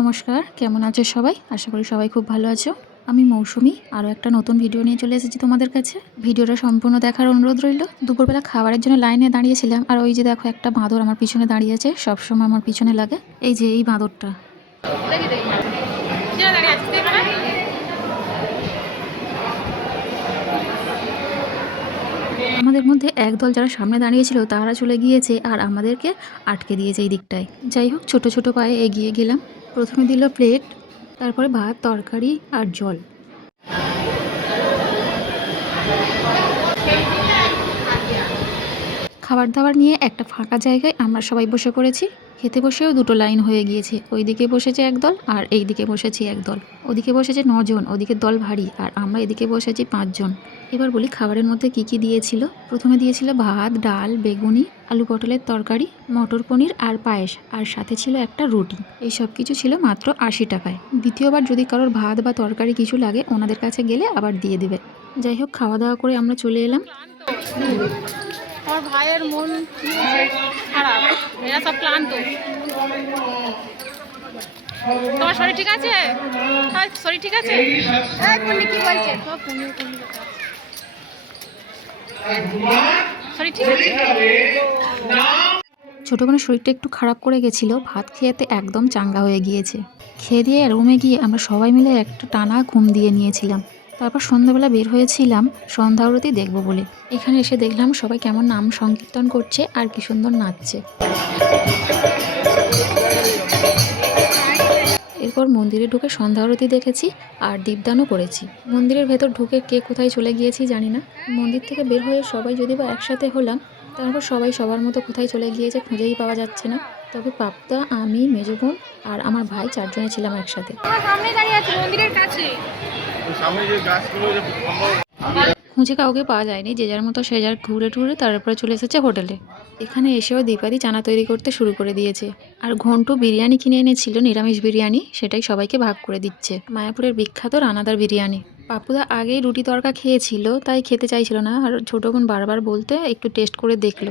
নমস্কার, কেমন আছো সবাই? আশা করি সবাই খুব ভালো আছো। আমি মৌসুমি আরও একটা নতুন ভিডিও নিয়ে চলে এসেছি তোমাদের কাছে। ভিডিওটা সম্পূর্ণ দেখার অনুরোধ রইল। দুপুরবেলা খাবারের জন্য লাইনে দাঁড়িয়েছিলাম, আর ওই যে দেখো একটা বাঁদর আমার পিছনে দাঁড়িয়ে আছে, সবসময় আমার পিছনে লাগে। এই যে এই বাঁদরটা। আমাদের মধ্যে একদল যারা সামনে দাঁড়িয়েছিল তারা চলে গিয়েছে, আর আমাদেরকে আটকে দিয়েছে এই দিকটায়। যাই হোক, ছোট ছোট পায়ে এগিয়ে গেলাম। প্রথমে দিল প্লেট, তারপরে ভাত, তরকারি আর জল। খাবার দাবার নিয়ে একটা ফাঁকা জায়গায় আমরা সবাই বসে পড়েছি। খেতে বসেও দুটো লাইন হয়ে গিয়েছে। ওইদিকে বসেছে একদল আর এইদিকে বসেছি একদল। ওদিকে বসেছে 9 জন, ওদিকে দল ভারী, আর আমরা এদিকে বসেছি 5 জন। এবার বলি খাবারের মধ্যে কি কি দিয়েছিল। প্রথমে দিয়েছিল ভাত, ডাল, বেগুনি, আলু পটলের তরকারি, মটর পনির আর পায়েস, আর সাথে ছিল একটা রুটি। এই সব কিছু ছিল মাত্র 80 টাকায়। দ্বিতীয়বার যদি কারোর ভাত বা তরকারি কিছু লাগে ওনাদের কাছে গেলে আবার দিয়ে দেবে। যাই হোক, খাওয়া দাওয়া করে আমরা চলে এলাম। আমার ভাইয়ের মন খারাপ, এরা সব ক্লান্ত। তোমার শরীর ঠিক আছে? শরীর ঠিক আছে? কি বলছে? শরীর ঠিক আছে? ছোট বোনের শরীরটা একটু খারাপ করে গেছিল, ভাত খেয়েতে একদম চাঙ্গা হয়ে গিয়েছে। খেয়ে দিয়ে রুমে গিয়ে আমরা সবাই মিলে একটা টানা ঘুম দিয়ে নিয়েছিলাম। তারপর সন্ধ্যাবেলা বের হয়েছিলাম সন্ধ্যা আরতি দেখবো বলে। এখানে এসে দেখলাম সবাই কেমন নাম সংকীর্তন করছে আর কি সুন্দর নাচছে। এরপর মন্দিরে ঢুকে সন্ধ্যা আরতি দেখেছি আর দীপদানও করেছি। মন্দিরের ভেতর ঢুকে কে কোথায় চলে গিয়েছি জানি না। মন্দির থেকে বের হয়ে সবাই যদি বা একসাথে হলাম, তারপর সবাই সবার মতো কোথায় চলে গিয়েছে খুঁজেই পাওয়া যাচ্ছে না। তবে পাপ্তা, আমি, মেজ বোন আর আমার ভাই 4 জনে ছিলাম একসাথে। খুঁজে কাউকে পাওয়া যায়নি, যে যার মতো সে যার ঘুরে টুরে তারপরে চলে এসেছে হোটেলে। এখানে এসেও দীপাদি চানা তৈরি করতে শুরু করে দিয়েছে। আর ঘন্টু বিরিয়ানি কিনে এনেছিল, নিরামিষ বিরিয়ানি, সেটাই সবাইকে ভাগ করে দিচ্ছে। মায়াপুরের বিখ্যাত রানাদার বিরিয়ানি। পাপুদা আগেই রুটি তরকা খেয়েছিল, তাই খেতে চাইছিল না, আর ছোট বোন বারবার বলতে একটু টেস্ট করে দেখলো।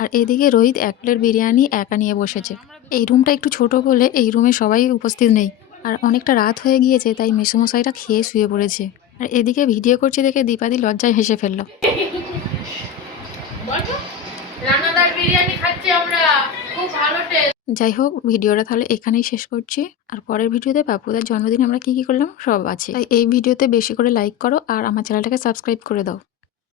আর এদিকে রোহিত 1 প্লেট বিরিয়ানি একা নিয়ে বসেছে। এই রুমটা একটু ছোট বলে এই রুমে সবাই উপস্থিত নেই, আর অনেকটা রাত হয়ে গিয়েছে, তাই মেসোমশাইরা খেয়ে শুয়ে পড়েছে। আর এদিকে ভিডিও করছে দেখে দীপাদি লজ্জায় হেসে ফেলল। যাই হোক, ভিডিওটা তাহলে এখানেই শেষ করছি। আর পরের ভিডিওতে পাপুদার জন্মদিনে আমরা কি কি করলাম সব আছে, তাই এই ভিডিওতে বেশি করে লাইক করো আর আমার চ্যানেলটাকে সাবস্ক্রাইব করে দাও।